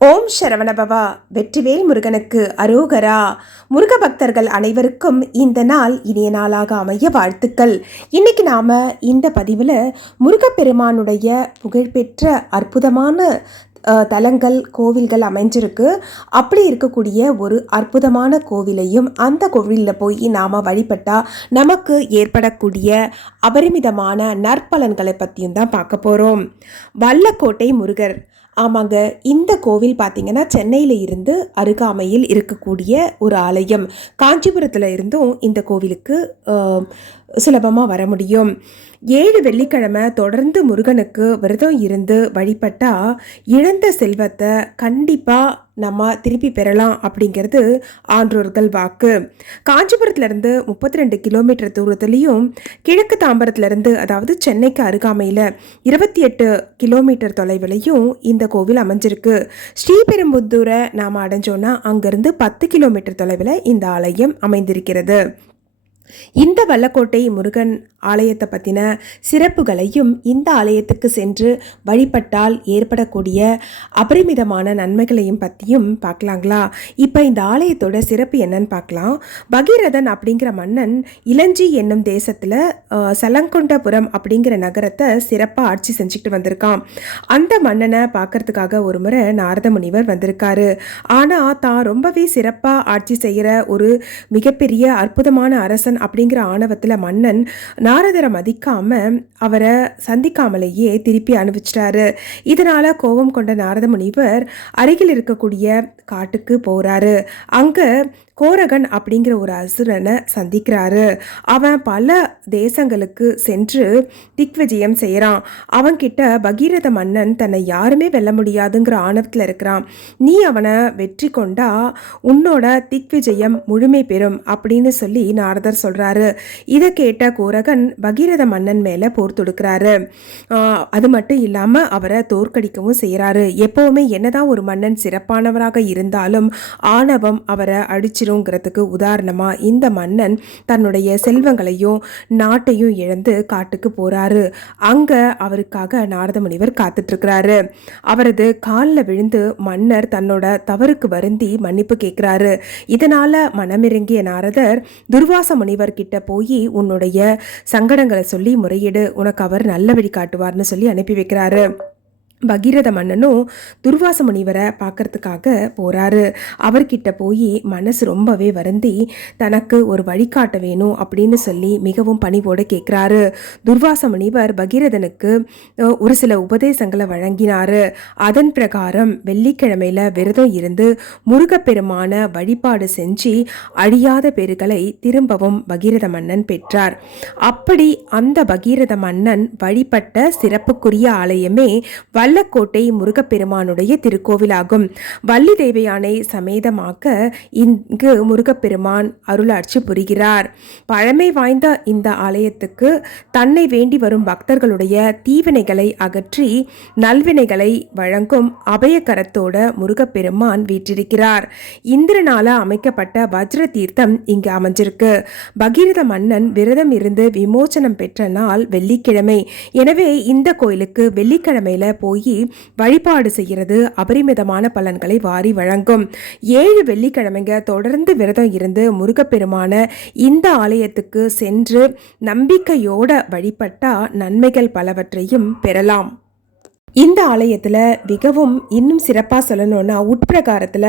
ஓம் சரவணபவா வெற்றிவேல் முருகனுக்கு அரோகரா. முருக பக்தர்கள் அனைவருக்கும் இந்த நாள் இனிய நாளாக அமைய வாழ்த்துக்கள். இன்னைக்கு நாம இந்த பதிவில் முருகப்பெருமானுடைய புகழ்பெற்ற அற்புதமான தலங்கள் கோவில்கள் அமைஞ்சிருக்கு. அப்படி இருக்கக்கூடிய ஒரு அற்புதமான கோவிலையும் அந்த கோவிலில் போய் நாம் வழிபட்டால் நமக்கு ஏற்படக்கூடிய அபரிமிதமான நற்பலன்களை பற்றியும் தான் பார்க்க போகிறோம் வல்லக்கோட்டை முருகர் ஆமாங்க. இந்த கோவில் பார்த்தீங்கன்னா சென்னையில் இருந்து அருகாமையில் இருக்கக்கூடிய ஒரு ஆலயம். காஞ்சிபுரத்தில் இருந்தும் இந்த கோவிலுக்கு சுலபமாக வர முடியும். ஏழு வெள்ளிக்கிழமை தொடர்ந்து முருகனுக்கு விரதம் இருந்து வழிபட்டால் இழந்த செல்வத்தை கண்டிப்பாக நம்ம திருப்பி பெறலாம் அப்படிங்கிறது ஆன்றோர்கள் வாக்கு. காஞ்சிபுரத்துலேருந்து முப்பத்தி ரெண்டு கிலோமீட்டர் தூரத்துலேயும் கிழக்கு தாம்பரத்துலேருந்து அதாவது சென்னைக்கு அருகாமையில் இருபத்தி எட்டு கிலோமீட்டர் தொலைவிலையும் இந்த கோவில் அமைஞ்சிருக்கு. ஸ்ரீபெரும்புத்தூரை நாம் அடைஞ்சோன்னா அங்கேருந்து பத்து கிலோமீட்டர் தொலைவில் இந்த ஆலயம் அமைந்திருக்கிறது. இந்த வல்லக்கோட்டை முருகன் ஆலயத்தை பற்றின சிறப்புகளையும் இந்த ஆலயத்துக்கு சென்று வழிபட்டால் ஏற்படக்கூடிய அபரிமிதமான நன்மைகளையும் பற்றியும் பார்க்கலாங்களா? இப்போ இந்த ஆலயத்தோட சிறப்பு என்னன்னு பார்க்கலாம். பகீரதன் அப்படிங்கிற மன்னன் இளஞ்சி என்னும் தேசத்தில் சலங்கொண்டபுரம் அப்படிங்கிற நகரத்தை சிறப்பாக ஆட்சி செஞ்சுக்கிட்டு வந்திருக்கான். அந்த மன்னனை பார்க்கறதுக்காக ஒரு முறை நாரத முனிவர் வந்திருக்காரு. ஆனால் தான் ரொம்பவே சிறப்பாக ஆட்சி செய்கிற ஒரு மிகப்பெரிய அற்புதமான அரசன் அப்படிங்கிற ஆணவத்தில் மன்னன் நாரதரை மதிக்காம அவரை சந்திக்காமலேயே திருப்பி அனுப்பிச்சிட்டாரு. இதனால கோபம் கொண்ட நாரத முனிவர் அருகில் இருக்கக்கூடிய காட்டுக்கு போறாரு. அங்க கோரகன் அப்படிங்கிற ஒரு அசுரனை சந்திக்கிறாரு. அவன் பல தேசங்களுக்கு சென்று திக்விஜயம் செய்கிறான் அவன்கிட்ட பகீரத மன்னன் தன்னை யாருமே வெல்ல முடியாதுங்கிற ஆணவத்தில் இருக்கிறான். நீ அவனை வெற்றி கொண்டா உன்னோட திக்விஜயம் முழுமை பெறும் அப்படின்னு சொல்லி நாரதர் சொல்கிறாரு இதை கேட்ட கோரகன் பகீரத மன்னன் மேலே போர் தொடுக்கிறாரு. அது மட்டும் இல்லாமல் அவரை தோற்கடிக்கவும் செய்கிறாரு எப்போவுமே என்னதான் ஒரு மன்னன் சிறப்பானவராக இருந்தாலும் ஆணவம் அவரை அடிச்சிருங்கிறதுக்கு உதாரணமாக இந்த மன்னன் தன்னுடைய செல்வங்களையும் நாட்டையும் இழந்து காட்டுக்கு போகிறாரு அங்கே அவருக்காக நாரத முனிவர் காத்துட்ருக்கிறாரு. அவரது காலில் விழுந்து மன்னர் தன்னோட தவறுக்கு வருந்தி மன்னிப்பு கேட்குறாரு. இதனால் மனமிறங்கிய நாரதர் துர்வாச முனிவர் கிட்ட போய் உன்னுடைய சங்கடங்களை சொல்லி முறையிடு உனக்கு அவர் நல்ல வழி காட்டுவார்னு சொல்லி அனுப்பி வைக்கிறாரு. பகீரத மன்னனும் துர்வாச முனிவரை பார்க்கறதுக்காக போறாரு. அவர்கிட்ட போய் மனசு ரொம்பவே வருந்தி தனக்கு ஒரு வழிகாட்ட வேணும் அப்படின்னு சொல்லி மிகவும் பணிவோடு கேட்குறாரு துர்வாச முனிவர் பகீரதனுக்கு ஒரு சில உபதேசங்களை வழங்கினாரு. அதன் பிரகாரம் வெள்ளிக்கிழமையில விரதம் இருந்து முருகப்பெருமான வழிபாடு செஞ்சு அழியாத பெருகளை திரும்பவும் பகீரத மன்னன் பெற்றார். அப்படி அந்த பகீரத மன்னன் வழிபட்ட சிறப்புக்குரிய ஆலயமே வல்லக்கோட்டை முருகப்பெருமானுடைய திருக்கோவிலாகும். வள்ளி தேவையானை சமேதமாக்க இங்கு முருகப்பெருமான் அருளாட்சி புரிகிறார். பழமை வாய்ந்த இந்த ஆலயத்துக்கு தன்னை வேண்டி வரும் பக்தர்களுடைய தீவினைகளை அகற்றி நல்வினைகளை வழங்கும் அபயக்கரத்தோட முருகப்பெருமான் வீற்றிருக்கிறார். இந்திரனால அமைக்கப்பட்ட வஜ்ர தீர்த்தம் இங்கு அமைஞ்சிருக்கு. பகீரத மன்னன் விரதம் இருந்து விமோசனம் பெற்ற நாள் வெள்ளிக்கிழமை. எனவே இந்த கோயிலுக்கு வெள்ளிக்கிழமையில போய் வழிபாடு செய்கிறது அபரிமிதமான பலன்களை வாரி வழங்கும். ஏழு வெள்ளிக்கிழமைங்க தொடர்ந்து விரதம் இருந்து முருகப்பெருமான இந்த ஆலயத்துக்கு சென்று நம்பிக்கையோட வழிபட்டா நன்மைகள் பலவற்றையும் பெறலாம். இந்த ஆலயத்தில் மிகவும் இன்னும் சிறப்பாக சொல்லணும்னா உட்பிரகாரத்தில்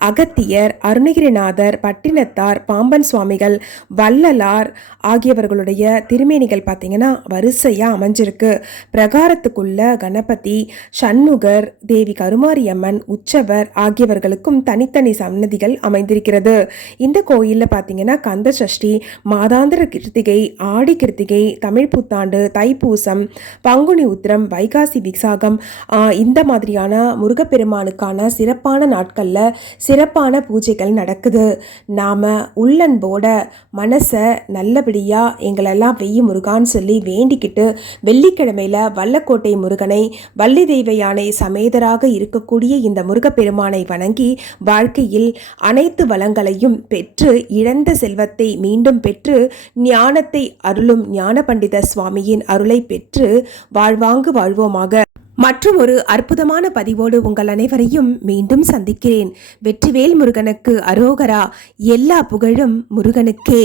அகத்தியர் அருணகிரிநாதர் பட்டினத்தார் பாம்பன் சுவாமிகள் வள்ளலார் ஆகியவர்களுடைய திருமேனிகள் பார்த்தீங்கன்னா வரிசையாக அமைஞ்சிருக்கு. பிரகாரத்துக்குள்ள கணபதி சண்முகர் தேவி கருமாரியம்மன் உற்சவர் ஆகியவர்களுக்கும் தனித்தனி சன்னதிகள் அமைந்திருக்கிறது. இந்த கோயிலில் பார்த்தீங்கன்னா கந்த சஷ்டி மாதாந்திர கிருத்திகை ஆடி கிருத்திகை தமிழ் புத்தாண்டு தைப்பூசம் பங்குனி உத்திரம் வைகாசி விசாகம் இந்த மாதிரியான முருகப்பெருமானுக்கான சிறப்பான நாட்களில் சிறப்பான பூஜைகள் நடக்குது. நாம் உள்ளன்போட மனசை நல்லபடியாக எங்களெல்லாம் வெய்ய முருகான்னு சொல்லி வேண்டிக்கிட்டு வெள்ளிக்கிழமையில் வல்லக்கோட்டை முருகனை வள்ளி தெய்வ யானை சமேதராக இருக்கக்கூடிய இந்த முருகப்பெருமானை வணங்கி வாழ்க்கையில் அனைத்து வளங்களையும் பெற்று இழந்த செல்வத்தை மீண்டும் பெற்று ஞானத்தை அருளும் ஞான பண்டித சுவாமியின் அருளை பெற்று வாழ்வாங்கு வாழ்வோமாக. மற்றும் ஒரு அற்புதமான பதிவோடு உங்கள் அனைவரையும் மீண்டும் சந்திக்கிறேன். வெற்றிவேல் முருகனுக்கு அரோகரா. எல்லா புகழும் முருகனுக்கே.